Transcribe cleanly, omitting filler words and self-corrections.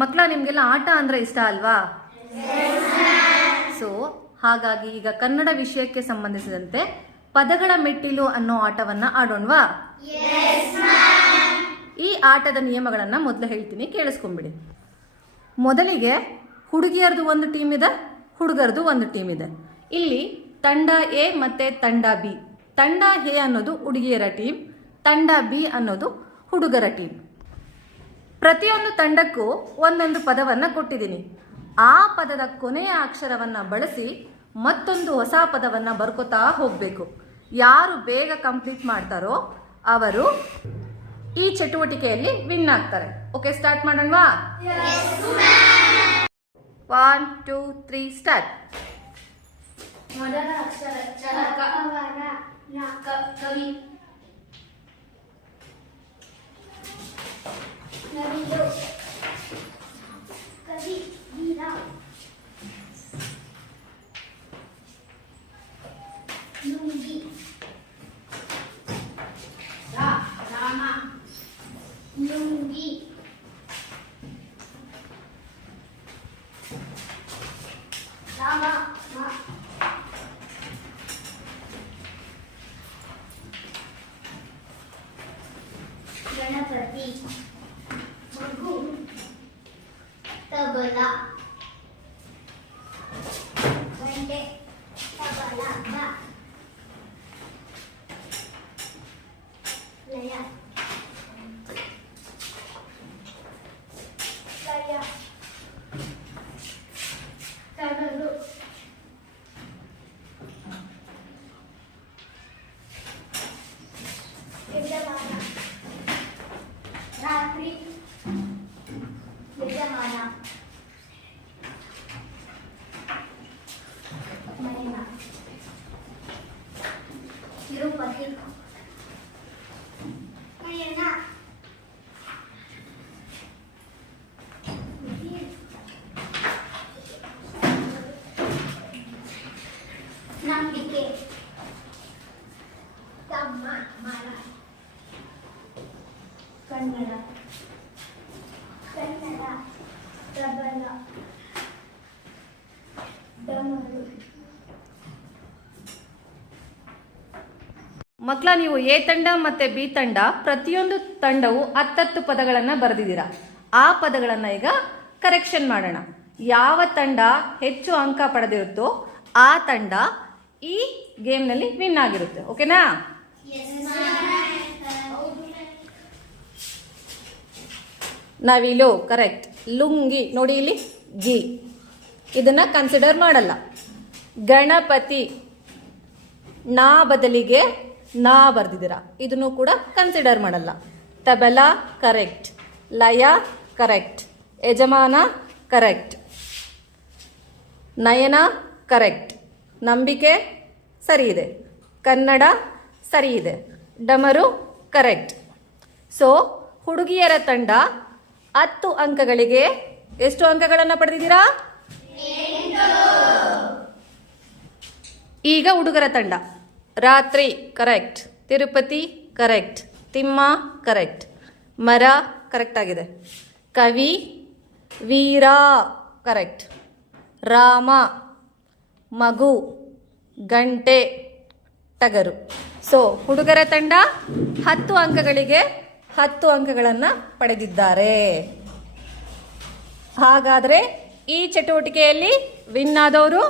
ಮಕ್ಕಳ, ನಿಮಗೆಲ್ಲ ಆಟ ಅಂದರೆ ಇಷ್ಟ ಅಲ್ವಾ? ಸೊ ಹಾಗಾಗಿ ಈಗ ಕನ್ನಡ ವಿಷಯಕ್ಕೆ ಸಂಬಂಧಿಸಿದಂತೆ ಪದಗಳ ಮೆಟ್ಟಿಲು ಅನ್ನೋ ಆಟವನ್ನ ಆಡೋಣವಾ? ಈ ಆಟದ ನಿಯಮಗಳನ್ನು ಮೊದಲು ಹೇಳ್ತೀನಿ, ಕೇಳಿಸ್ಕೊಂಬಿಡಿ. ಮೊದಲಿಗೆ ಹುಡುಗಿಯರದು ಒಂದು ಟೀಮ್ ಇದೆ, ಹುಡುಗರದು ಒಂದು ಟೀಮ್ ಇದೆ. ಇಲ್ಲಿ ತಂಡ ಎ ಮತ್ತೆ ತಂಡ ಬಿ. ತಂಡ ಎ ಅನ್ನೋದು ಹುಡುಗಿಯರ ಟೀಮ್, ತಂಡ ಬಿ ಅನ್ನೋದು ಹುಡುಗರ ಟೀಮ್. ಪ್ರತಿಯೊಂದು ತಂಡಕ್ಕೂ ಒಂದೊಂದು ಪದವನ್ನು ಕೊಟ್ಟಿದ್ದೀನಿ. ಆ ಪದದ ಕೊನೆಯ ಅಕ್ಷರವನ್ನು ಬಳಸಿ ಮತ್ತೊಂದು ಹೊಸ ಪದವನ್ನು ಬರ್ಕೋತಾ ಹೋಗಬೇಕು. ಯಾರು ಬೇಗ ಕಂಪ್ಲೀಟ್ ಮಾಡ್ತಾರೋ ಅವರು ಈ ಚಟುವಟಿಕೆಯಲ್ಲಿ ವಿನ್ ಆಗ್ತಾರೆ. ಓಕೆ, ಸ್ಟಾರ್ಟ್ ಮಾಡೋಣವಾ? 1 2 3 ಸ್ಟಾರ್ಟ್. ಮೊದಲ ಅಕ್ಷರ ಕವಿ. ನವಿಲು ಕವಿ ವೀರ. ಲುಂಗಿ ರಾಮ. ಲುಂಗಿ ರಾಮ. ಗಣಪತಿ. ಮಗು ತಬಲ. ಗಂಟೆ ತಬಲ. ಲಯ ಲಯ. ತಗಡು. ಯಜಮಾನ. ರಾತ್ರಿ. ಯಜಮಾನ. ಮಯನ. ತಿರುಪತಿ. ಮಯನ. ನಂಬಿಕೆ. ತಮ್ಮ ಮರ. ಕನ್ನಡ. ಕನ್ನಡ. ಪ್ರಬಲ. ಡಮರು. ಮಕ್ಕಳ, ನೀವು ಎ ತಂಡ ಮತ್ತೆ ಬಿ ತಂಡ ಪ್ರತಿಯೊಂದು ತಂಡವು 10 ಪದಗಳನ್ನು ಬರೆದಿದ್ದೀರಾ. ಆ ಪದಗಳನ್ನು ಈಗ ಕರೆಕ್ಷನ್ ಮಾಡೋಣ. ಯಾವ ತಂಡ ಹೆಚ್ಚು ಅಂಕ ಪಡೆದಿರುತ್ತೋ ಆ ತಂಡ ಈ ಗೇಮ್ನಲ್ಲಿ ವಿನ್ ಆಗಿರುತ್ತೆ. ಓಕೆನಾ? ನವಿಲು ಕರೆಕ್ಟ್. ಲುಂಗಿ ನೋಡಿ ಇಲ್ಲಿ ಗಿ, ಇದನ್ನ ಕನ್ಸಿಡರ್ ಮಾಡಲ್ಲ. ಗಣಪತಿ ನಾ ಬದಲಿಗೆ ನಾ ಬರ್ದಿದ್ದೀರಾ, ಇದನ್ನು ಕೂಡ ಕನ್ಸಿಡರ್ ಮಾಡಲ್ಲ. ತಬಲ ಕರೆಕ್ಟ್. ಲಯ ಕರೆಕ್ಟ್. ಯಜಮಾನ ಕರೆಕ್ಟ್. ನಯನ ಕರೆಕ್ಟ್. ನಂಬಿಕೆ ಸರಿ ಇದೆ. ಕನ್ನಡ ಸರಿ ಇದೆ. ಡಮರು ಕರೆಕ್ಟ್. ಸೊ ಹುಡುಗಿಯರ ತಂಡ 10 ಅಂಕಗಳಿಗೆ ಎಷ್ಟು ಅಂಕಗಳನ್ನು ಪಡೆದಿದ್ದೀರಾ? ಈಗ ಹುಡುಗರ ತಂಡ ರಾತ್ರಿ correct. Tirupati correct. Timma correct. ಮರ ಕರೆಕ್ಟ್ ಆಗಿದೆ. ಕವಿ ವೀರ ಕರೆಕ್ಟ್. ರಾಮ ಮಗು ಗಂಟೆ ಟಗರು. ಸೊ ಹುಡುಗರ ತಂಡ 10 ಅಂಕಗಳಿಗೆ 10 ಅಂಕಗಳನ್ನು ಪಡೆದಿದ್ದಾರೆ. ಹಾಗಾದರೆ ಈ ಚಟುವಟಿಕೆಯಲ್ಲಿ ವಿನ್ ಆದವರು